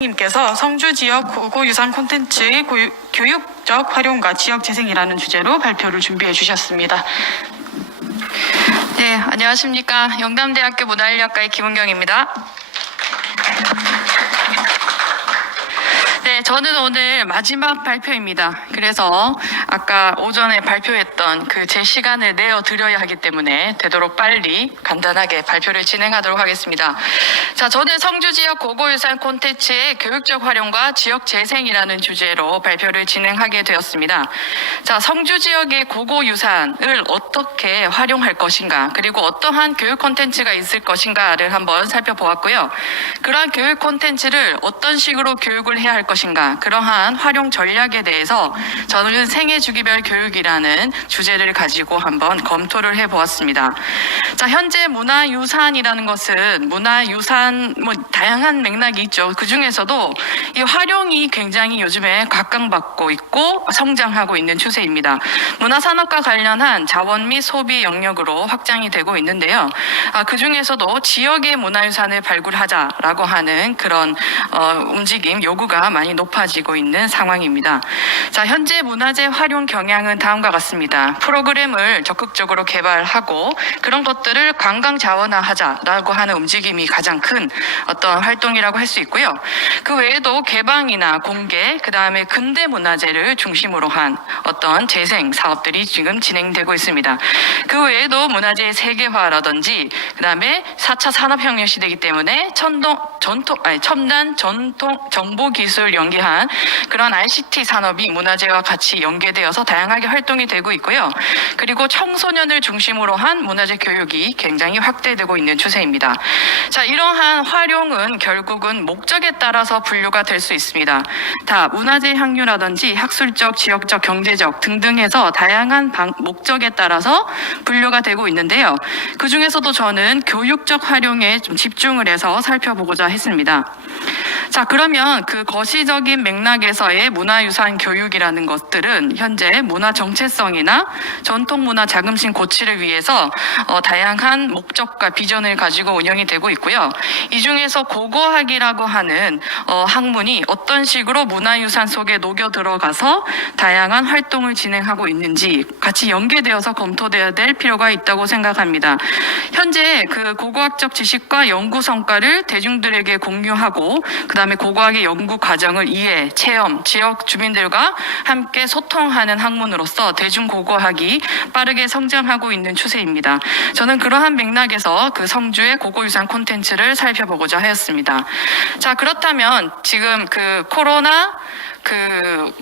님께서 성주 지역 고유산 콘텐츠의 교육적 활용과 지역 재생이라는 주제로 발표를 준비해 주셨습니다. 네, 안녕하십니까. 영남대학교 문화인력과의 김은경입니다. 네, 저는 오늘 마지막 발표입니다. 그래서 아까 오전에 발표했던 그 제 시간을 내어 드려야 하기 때문에 되도록 빨리 간단하게 발표를 진행하도록 하겠습니다. 자, 저는 성주 지역 고고유산 콘텐츠의 교육적 활용과 지역 재생이라는 주제로 발표를 진행하게 되었습니다. 자, 성주 지역의 고고유산을 어떻게 활용할 것인가, 그리고 어떠한 교육 콘텐츠가 있을 것인가를 한번 살펴보았고요. 그러한 교육 콘텐츠를 어떤 식으로 교육을 해야 할 것인가, 그러한 활용 전략에 대해서 저는 생애주기별 교육이라는 주제를 가지고 한번 검토를 해보았습니다. 자, 현재 문화유산이라는 것은 문화유산 다양한 맥락이 있죠. 그 중에서도 이 활용이 굉장히 요즘에 각광받고 있고 성장하고 있는 추세입니다. 문화산업과 관련한 자원 및 소비 영역으로 확장이 되고 있는데요. 그 중에서도 지역의 문화유산을 발굴하자라고 하는 그런 움직임, 요구가 많이 높아지고 있는 상황입니다. 자, 현재 문화재 활용 경향은 다음과 같습니다. 프로그램을 적극적으로 개발하고 그런 것들을 관광 자원화하자라고 하는 움직임이 가장 큰 어떤 활동이라고 할 수 있고요. 그 외에도 개방이나 공개, 그 다음에 근대 문화재를 중심으로 한 어떤 재생 사업들이 지금 진행되고 있습니다. 그 외에도 문화재 세계화라든지, 그 다음에 4차 산업혁명 시대이기 때문에 첨단 전통 정보기술 연계한 그런 ICT 산업이 문화재와 같이 연계되어서 다양하게 활동이 되고 있고요. 그리고 청소년을 중심으로 한 문화재 교육이 굉장히 확대되고 있는 추세입니다. 자, 이러한 활용은 결국은 목적에 따라서 분류가 될 수 있습니다. 다 문화재 향유라든지 학술적, 지역적, 경제적 등등해서 다양한 목적에 따라서 분류가 되고 있는데요. 그 중에서도 저는 교육적 활용에 좀 집중을 해서 살펴보고자 했습니다. 자, 그러면 그 거시적인 맥락에서의 문화유산 교육이라는 것들은 현재 문화 정체성이나 전통문화 자긍심 고취를 위해서 다양한 목적과 비전을 가지고 운영이 되고 있고요. 이 중에서 고고학이라고 하는 학문이 어떤 식으로 문화유산 속에 녹여 들어가서 다양한 활동을 진행하고 있는지 같이 연계되어서 검토되어야 될 필요가 있다고 생각합니다. 현재 그 고고학적 지식과 연구 성과를 대중들에게 공유하고, 그 다음에 고고학의 연구 과정을 이해, 체험, 지역 주민들과 함께 소통하는 학문으로서 대중고고학이 빠르게 성장하고 있는 추세입니다. 저는 그러한 맥락에서 그 성주의 고고유산 콘텐츠를 살펴보고자 하였습니다. 자, 그렇다면 지금 그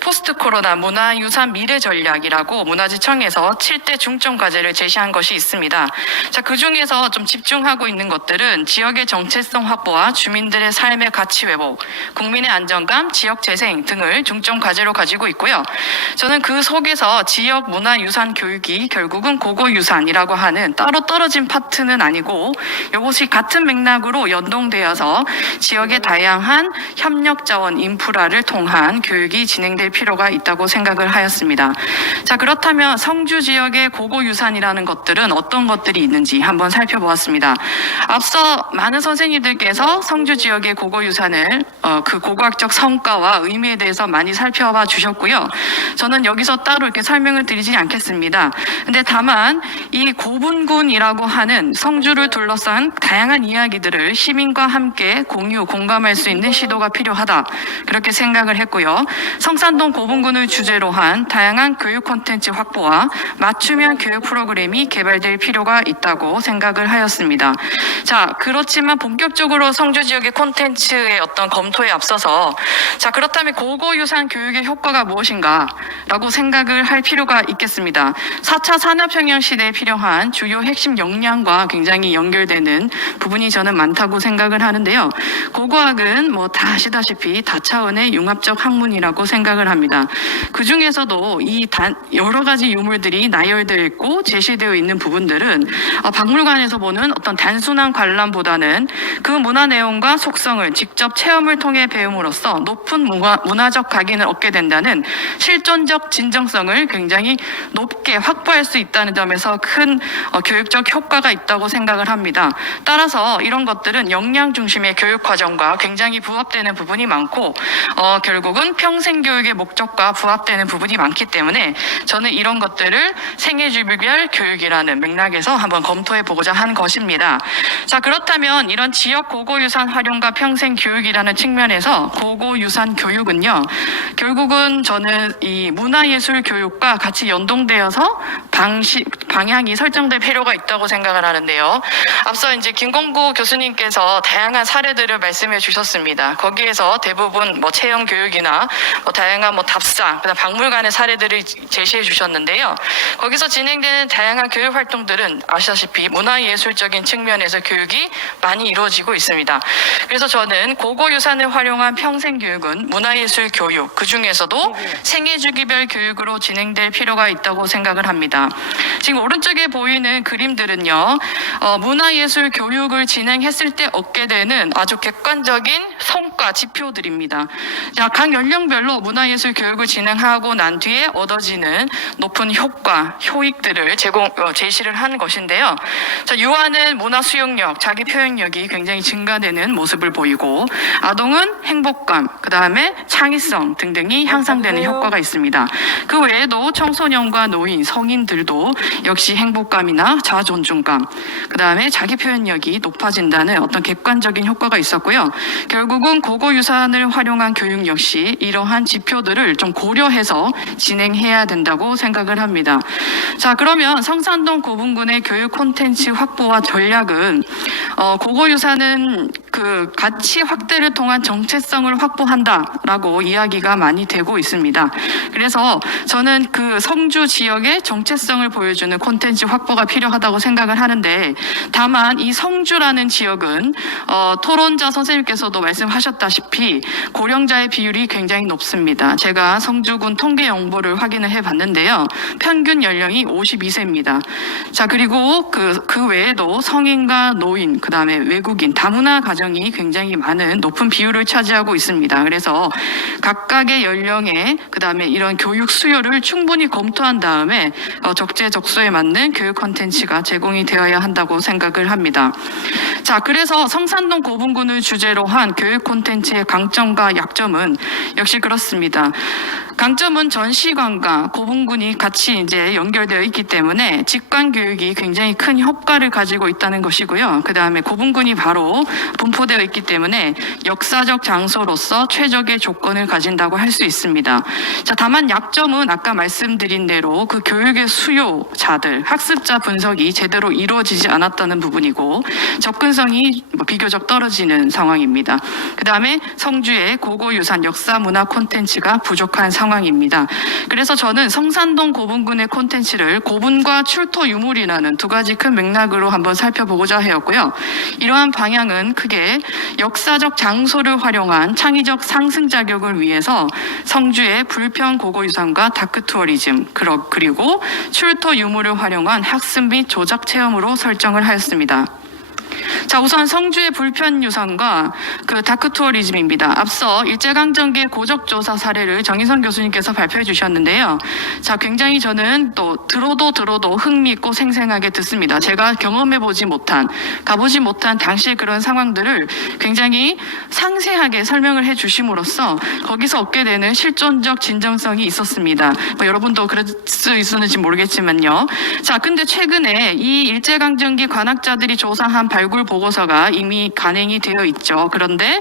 포스트 코로나 문화유산 미래 전략이라고 문화재청에서 7대 중점 과제를 제시한 것이 있습니다. 자, 그 중에서 좀 집중하고 있는 것들은 지역의 정체성 확보와 주민들의 삶의 가치 회복, 국민의 안정감, 지역 재생 등을 중점 과제로 가지고 있고요. 저는 그 속에서 지역 문화유산 교육이 결국은 고고유산이라고 하는 따로 떨어진 파트는 아니고 이것이 같은 맥락으로 연동되어서 지역의 다양한 협력 자원 인프라를 통한 교육이 진행될 필요가 있다고 생각을 하였습니다. 자, 그렇다면 성주 지역의 고고유산이라는 것들은 어떤 것들이 있는지 한번 살펴보았습니다. 앞서 많은 선생님들께서 성주 지역의 고고유산을 그 고고학적 성과와 의미에 대해서 많이 살펴봐 주셨고요. 저는 여기서 따로 이렇게 설명을 드리지 않겠습니다. 근데 다만 이 고분군이라고 하는 성주를 둘러싼 다양한 이야기들을 시민과 함께 공유, 공감할 수 있는 시도가 필요하다, 그렇게 생각을 했고요. 성산동 고분군을 주제로 한 다양한 교육 콘텐츠 확보와 맞춤형 교육 프로그램이 개발될 필요가 있다고 생각을 하였습니다. 자, 그렇지만 본격적으로 성주 지역의 콘텐츠의 어떤 검토에 앞서서, 자, 그렇다면 고고유산 교육의 효과가 무엇인가 라고 생각을 할 필요가 있겠습니다. 4차 산업혁명 시대에 필요한 주요 핵심 역량과 굉장히 연결되는 부분이 저는 많다고 생각을 하는데요. 고고학은 다 아시다시피 다차원의 융합적 학문 때문이라고 생각을 합니다. 그 중에서도 여러 가지 유물들이 나열되어 있고 제시되어 있는 부분들은 박물관에서 보는 어떤 단순한 관람보다는 그 문화 내용과 속성을 직접 체험을 통해 배움으로써 높은 문화적 각인을 얻게 된다는 실존적 진정성을 굉장히 높게 확보할 수 있다는 점에서 큰 교육적 효과가 있다고 생각을 합니다. 따라서 이런 것들은 역량 중심의 교육 과정과 굉장히 부합되는 부분이 많고 결국은 평생 교육의 목적과 부합되는 부분이 많기 때문에 저는 이런 것들을 생애주기별 교육이라는 맥락에서 한번 검토해 보고자 한 것입니다. 자, 그렇다면 이런 지역 고고유산 활용과 평생 교육이라는 측면에서 고고유산 교육은요, 결국은 저는 이 문화예술 교육과 같이 연동되어서 방향이 설정될 필요가 있다고 생각을 하는데요. 앞서 이제 김공구 교수님께서 다양한 사례들을 말씀해 주셨습니다. 거기에서 대부분 체험 교육이나 다양한 답사, 그다음 박물관의 사례들을 제시해 주셨는데요. 거기서 진행되는 다양한 교육 활동들은 아시다시피 문화예술적인 측면에서 교육이 많이 이루어지고 있습니다. 그래서 저는 고고유산을 활용한 평생교육은 문화예술 교육, 그 중에서도 생애주기별 교육으로 진행될 필요가 있다고 생각을 합니다. 지금 오른쪽에 보이는 그림들은요, 문화예술 교육을 진행했을 때 얻게 되는 아주 객관적인 성과 지표들입니다. 자, 각 연령별로 문화예술 교육을 진행하고 난 뒤에 얻어지는 높은 효과, 효익들을 제시를 한 것인데요. 자, 유아는 문화 수용력, 자기 표현력이 굉장히 증가되는 모습을 보이고, 아동은 행복감, 그 다음에 창의성 등등이 향상되는 효과가 있습니다. 그 외에도 청소년과 노인, 성인들도 역시 행복감이나 자존중감, 그 다음에 자기 표현력이 높아진다는 어떤 객관적인 효과가 있었고요. 결국은 고고유산을 활용한 교육 역시 이러한 지표들을 좀 고려해서 진행해야 된다고 생각을 합니다. 자, 그러면 성산동 고분군의 교육 콘텐츠 확보와 전략은 고고유산은 그 가치 확대를 통한 정체성을 확보한다라고 이야기가 많이 되고 있습니다. 그래서 저는 그 성주 지역의 정체성을 보여주는 콘텐츠 확보가 필요하다고 생각을 하는데, 다만 이 성주라는 지역은 토론자 선생님께서도 말씀하셨다시피 고령자의 비율이 굉장히 높습니다. 제가 성주군 통계 연보를 확인을 해봤는데요. 평균 연령이 52세입니다. 자, 그리고 그 외에도 성인과 노인, 그 다음에 외국인, 다문화 가정이 굉장히 많은 높은 비율을 차지하고 있습니다. 그래서 각각의 연령에 그 다음에 이런 교육 수요를 충분히 검토한 다음에 적재적소에 맞는 교육 콘텐츠가 제공이 되어야 한다고 생각을 합니다. 자, 그래서 성산동 고분군을 주제로 한 교육 콘텐츠의 강점과 약점은 역시 그렇습니다. 강점은 전시관과 고분군이 같이 이제 연결되어 있기 때문에 직관 교육이 굉장히 큰 효과를 가지고 있다는 것이고요. 그 다음에 고분군이 바로 분포되어 있기 때문에 역사적 장소로서 최적의 조건을 가진다고 할 수 있습니다. 자, 다만 약점은 아까 말씀드린 대로 그 교육의 수요자들, 학습자 분석이 제대로 이루어지지 않았다는 부분이고 접근성이 비교적 떨어지는 상황입니다. 그 다음에 성주의 고고유산 역사 문화 콘텐츠가 부족한 상황입니다. 그래서 저는 성산동 고분군의 콘텐츠를 고분과 출토 유물이라는 두 가지 큰 맥락으로 한번 살펴보고자 하였고요. 이러한 방향은 크게 역사적 장소를 활용한 창의적 상승 자격을 위해서 성주의 불편 고고유산과 다크투어리즘, 그리고 출토 유물을 활용한 학습 및 조작 체험으로 설정을 하였습니다. 자, 우선 성주의 불편유산과 그 다크투어리즘입니다. 앞서 일제강점기의 고적조사 사례를 정인선 교수님께서 발표해 주셨는데요. 자, 굉장히 저는 또 들어도 흥미있고 생생하게 듣습니다. 제가 경험해보지 못한, 가보지 못한 당시의 그런 상황들을 굉장히 상세하게 설명을 해 주심으로써 거기서 얻게 되는 실존적 진정성이 있었습니다. 여러분도 그럴 수 있었는지 모르겠지만요. 자, 근데 최근에 이 일제강점기 관학자들이 조사한 발굴 보고서가 이미 간행이 되어 있죠. 그런데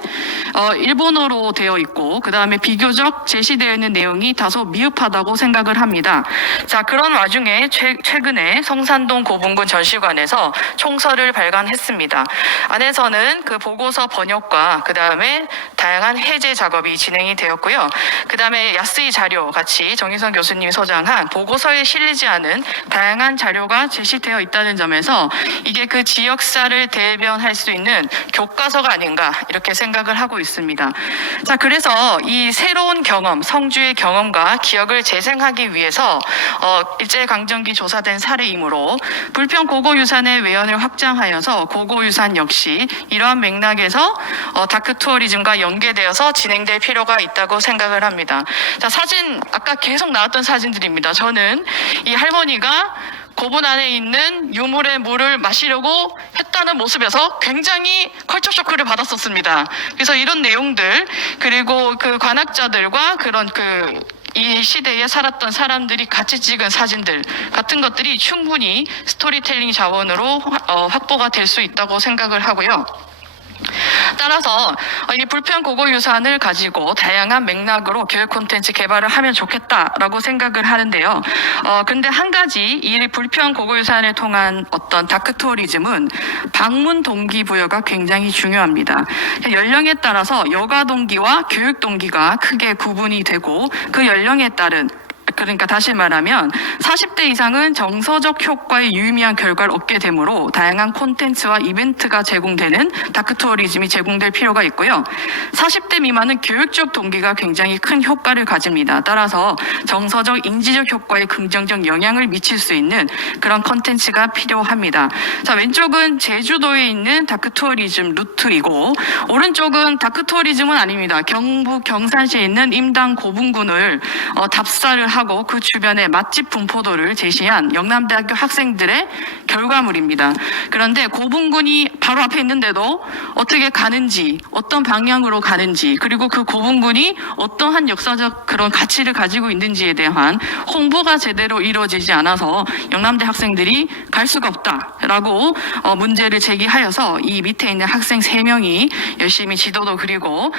일본어로 되어 있고 그 다음에 비교적 제시되어 있는 내용이 다소 미흡하다고 생각을 합니다. 자, 그런 와중에 최근에 성산동 고분군 전시관에서 총서를 발간했습니다. 안에서는 그 보고서 번역과 그 다음에 다양한 해제 작업이 진행이 되었고요. 그 다음에 야스이 자료 같이 정인선 교수님이 소장한 보고서에 실리지 않은 다양한 자료가 제시되어 있다는 점에서 이게 그 지역사를 대변할 수 있는 교과서가 아닌가 이렇게 생각을 하고 있습니다. 자, 그래서 이 새로운 경험, 성주의 경험과 기억을 재생하기 위해서 일제강점기 조사된 사례이므로 불평 고고유산의 외연을 확장하여서 고고유산 역시 이러한 맥락에서 다크 투어리즘과 연계되어서 진행될 필요가 있다고 생각을 합니다. 자, 사진 아까 계속 나왔던 사진들입니다. 저는 이 할머니가 고분 안에 있는 유물의 물을 마시려고 했다는 모습에서 굉장히 컬처 쇼크를 받았었습니다. 그래서 이런 내용들, 그리고 그 관학자들과 그런 이 시대에 살았던 사람들이 같이 찍은 사진들 같은 것들이 충분히 스토리텔링 자원으로 확보가 될 수 있다고 생각을 하고요. 따라서 이 불편 고고유산을 가지고 다양한 맥락으로 교육 콘텐츠 개발을 하면 좋겠다라고 생각을 하는데요. 근데 한 가지 이 불편 고고유산을 통한 어떤 다크 투어리즘은 방문 동기부여가 굉장히 중요합니다. 연령에 따라서 여가 동기와 교육 동기가 크게 구분이 되고 그 연령에 따른 그러니까 다시 말하면 40대 이상은 정서적 효과에 유의미한 결과를 얻게 되므로 다양한 콘텐츠와 이벤트가 제공되는 다크 투어리즘이 제공될 필요가 있고요. 40대 미만은 교육적 동기가 굉장히 큰 효과를 가집니다. 따라서 정서적 인지적 효과에 긍정적 영향을 미칠 수 있는 그런 콘텐츠가 필요합니다. 자, 왼쪽은 제주도에 있는 다크 투어리즘 루트이고 오른쪽은 다크 투어리즘은 아닙니다. 경북 경산시에 있는 임당 고분군을 답사를 하고 그 주변의 맛집 분포도를 제시한 영남대학교 학생들의 결과물입니다. 그런데 고분군이 바로 앞에 있는데도 어떻게 가는지, 어떤 방향으로 가는지, 그리고 그 고분군이 어떠한 역사적 그런 가치를 가지고 있는지에 대한 홍보가 제대로 이루어지지 않아서 영남대 학생들이 갈 수가 없다라고 문제를 제기하여서 이 밑에 있는 학생 3명이 열심히 지도도 그리고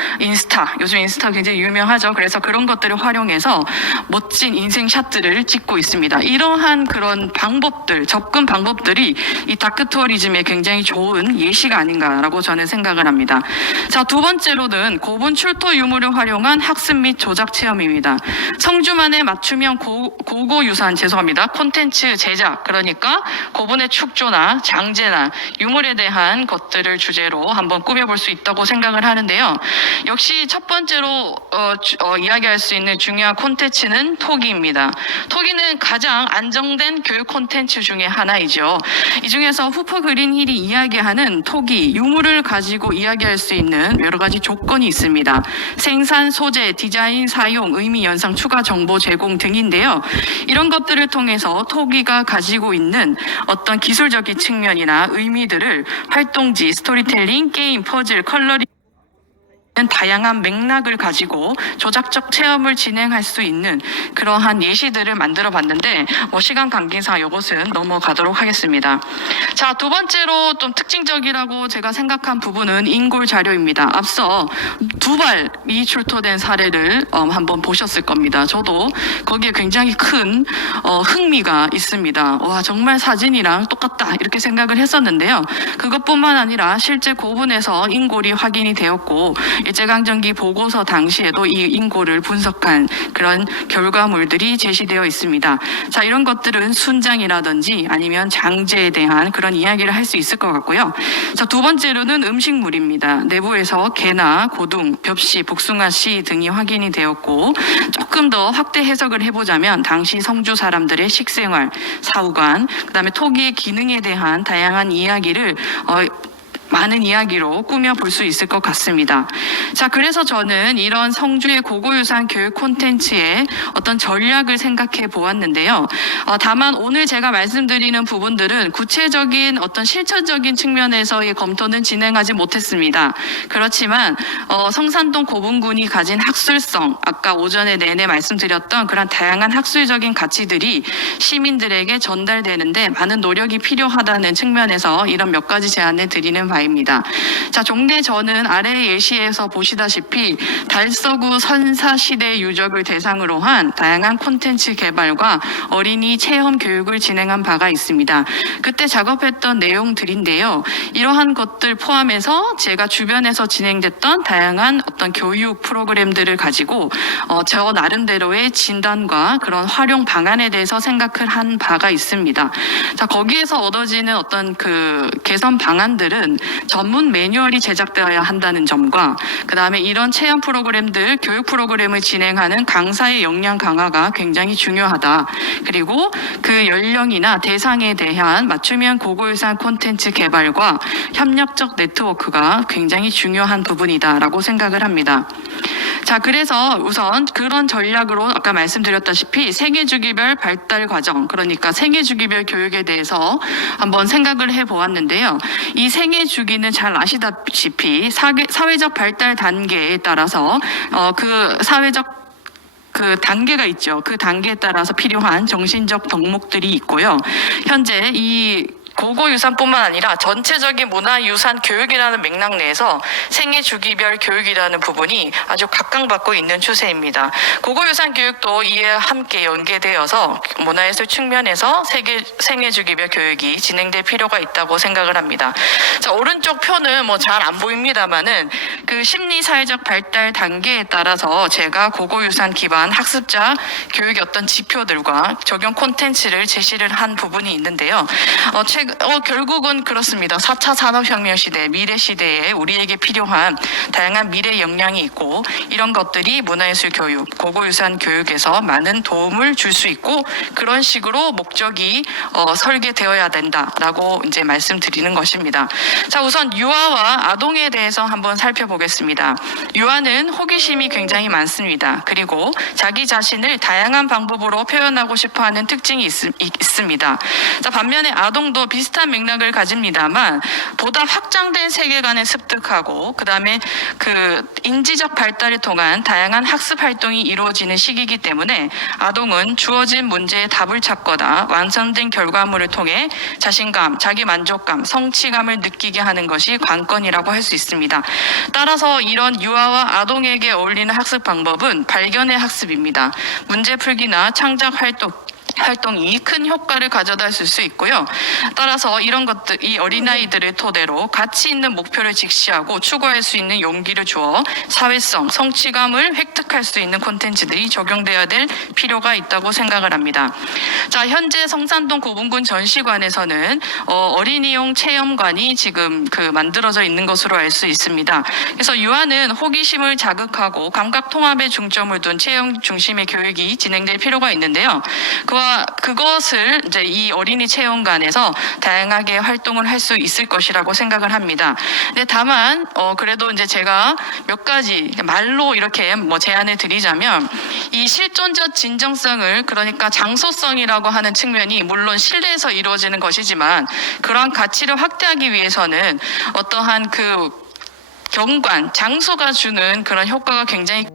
요즘 인스타 굉장히 유명하죠. 그래서 그런 것들을 활용해서 멋진 인생샷들을 찍고 있습니다. 이러한 그런 방법들, 접근 방법들이 이 다크 투어리즘에 굉장히 좋은 예시가 아닌가라고 저는 생각을 합니다. 자, 두 번째로는 고분 출토 유물을 활용한 학습 및 조작 체험입니다. 성주만의 맞춤형 고고유산, 콘텐츠 제작, 그러니까 고분의 축조나 장제나 유물에 대한 것들을 주제로 한번 꾸며볼 수 있다고 생각을 하는데요. 역시 첫 번째로 이야기할 수 있는 중요한 콘텐츠는 토기입니다. 토기는 가장 안정된 교육 콘텐츠 중에 하나이죠. 이 중에서 후퍼 그린힐이 이야기하는 토기, 유물을 가지고 이야기할 수 있는 여러 가지 조건이 있습니다. 생산, 소재, 디자인, 사용, 의미, 연상, 추가 정보 제공 등인데요. 이런 것들을 통해서 토기가 가지고 있는 어떤 기술적인 측면이나 의미들을 활동지, 스토리텔링, 게임, 퍼즐, 컬러링 다양한 맥락을 가지고 조작적 체험을 진행할 수 있는 그러한 예시들을 만들어 봤는데 시간 관계상 이것은 넘어가도록 하겠습니다. 자, 두 번째로 좀 특징적이라고 제가 생각한 부분은 인골 자료입니다. 앞서 2발이 출토된 사례를 한번 보셨을 겁니다. 저도 거기에 굉장히 큰 흥미가 있습니다. 와, 정말 사진이랑 똑같다 이렇게 생각을 했었는데요. 그것뿐만 아니라 실제 고분에서 인골이 확인이 되었고 일제강점기 보고서 당시에도 이 인골을 분석한 그런 결과물들이 제시되어 있습니다. 자, 이런 것들은 순장이라든지 아니면 장제에 대한 그런 이야기를 할 수 있을 것 같고요. 자, 두 번째로는 음식물입니다. 내부에서 게나 고둥, 벽시, 복숭아씨 등이 확인이 되었고 조금 더 확대 해석을 해보자면 당시 성주 사람들의 식생활, 사후관, 그다음에 토기의 기능에 대한 다양한 이야기를 많은 이야기로 꾸며볼 수 있을 것 같습니다. 자, 그래서 저는 이런 성주의 고고유산 교육 콘텐츠의 어떤 전략을 생각해 보았는데요. 다만 오늘 제가 말씀드리는 부분들은 구체적인 어떤 실천적인 측면에서의 검토는 진행하지 못했습니다. 그렇지만 성산동 고분군이 가진 학술성, 아까 오전에 내내 말씀드렸던 그런 다양한 학술적인 가치들이 시민들에게 전달되는데 많은 노력이 필요하다는 측면에서 이런 몇 가지 제안을 드리는 바입니다. 자, 종래 저는 아래 예시에서 보시다시피 달서구 선사시대 유적을 대상으로 한 다양한 콘텐츠 개발과 어린이 체험 교육을 진행한 바가 있습니다. 그때 작업했던 내용들인데요. 이러한 것들 포함해서 제가 주변에서 진행됐던 다양한 어떤 교육 프로그램들을 가지고 저 나름대로의 진단과 그런 활용 방안에 대해서 생각을 한 바가 있습니다. 자, 거기에서 얻어지는 어떤 그 개선 방안들은 전문 매뉴얼이 제작되어야 한다는 점과 그다음에 이런 체험 프로그램들, 교육 프로그램을 진행하는 강사의 역량 강화가 굉장히 중요하다. 그리고 그 연령이나 대상에 대한 맞춤형 고고유산 콘텐츠 개발과 협력적 네트워크가 굉장히 중요한 부분이다라고 생각을 합니다. 자, 그래서 우선 그런 전략으로 아까 말씀드렸다시피 생애주기별 발달 과정, 그러니까 생애주기별 교육에 대해서 한번 생각을 해보았는데요. 이 생애주기는 잘 아시다시피 사회적 발달 단계에 따라서 그 사회적 그 단계가 있죠. 그 단계에 따라서 필요한 정신적 덕목들이 있고요. 현재 이 고고유산뿐만 아니라 전체적인 문화유산 교육이라는 맥락 내에서 생애주기별 교육이라는 부분이 아주 각광받고 있는 추세입니다. 고고유산 교육도 이에 함께 연계되어서 문화예술 측면에서 생애주기별 교육이 진행될 필요가 있다고 생각을 합니다. 자, 오른쪽 표는 뭐 잘 안 보입니다만은 그 심리사회적 발달 단계에 따라서 제가 고고유산 기반 학습자 교육의 어떤 지표들과 적용 콘텐츠를 제시를 한 부분이 있는데요. 결국은 그렇습니다. 4차 산업혁명 시대, 미래 시대에 우리에게 필요한 다양한 미래 역량이 있고 이런 것들이 문화예술 교육, 고고유산 교육에서 많은 도움을 줄 수 있고 그런 식으로 목적이 설계되어야 된다라고 이제 말씀드리는 것입니다. 자, 우선 유아와 아동에 대해서 한번 살펴보겠습니다. 유아는 호기심이 굉장히 많습니다. 그리고 자기 자신을 다양한 방법으로 표현하고 싶어하는 특징이 있습니다. 자, 반면에 아동도 비슷한 맥락을 가집니다만 보다 확장된 세계관을 습득하고 그다음에 그 인지적 발달을 통한 다양한 학습 활동이 이루어지는 시기이기 때문에 아동은 주어진 문제에 답을 찾거나 완성된 결과물을 통해 자신감, 자기 만족감, 성취감을 느끼게 하는 것이 관건이라고 할 수 있습니다. 따라서 이런 유아와 아동에게 어울리는 학습 방법은 발견의 학습입니다. 문제 풀기나 창작 활동이 큰 효과를 가져다 줄 수 있고요. 따라서 이런 것들, 이 어린아이들을 토대로 가치 있는 목표를 직시하고 추구할 수 있는 용기를 주어 사회성, 성취감을 획득할 수 있는 콘텐츠들이 적용되어야 될 필요가 있다고 생각을 합니다. 자, 현재 성산동 고분군 전시관에서는 어린이용 체험관이 지금 만들어져 있는 것으로 알 수 있습니다. 그래서 유아는 호기심을 자극하고 감각 통합에 중점을 둔 체험 중심의 교육이 진행될 필요가 있는데요. 그것을 이제 이 어린이 체험관에서 다양하게 활동을 할 수 있을 것이라고 생각을 합니다. 근데 다만 그래도 이제 제가 몇 가지 말로 이렇게 제안을 드리자면 이 실존적 진정성을 그러니까 장소성이라고 하는 측면이 물론 실내에서 이루어지는 것이지만 그러한 가치를 확대하기 위해서는 어떠한 그 경관, 장소가 주는 그런 효과가 굉장히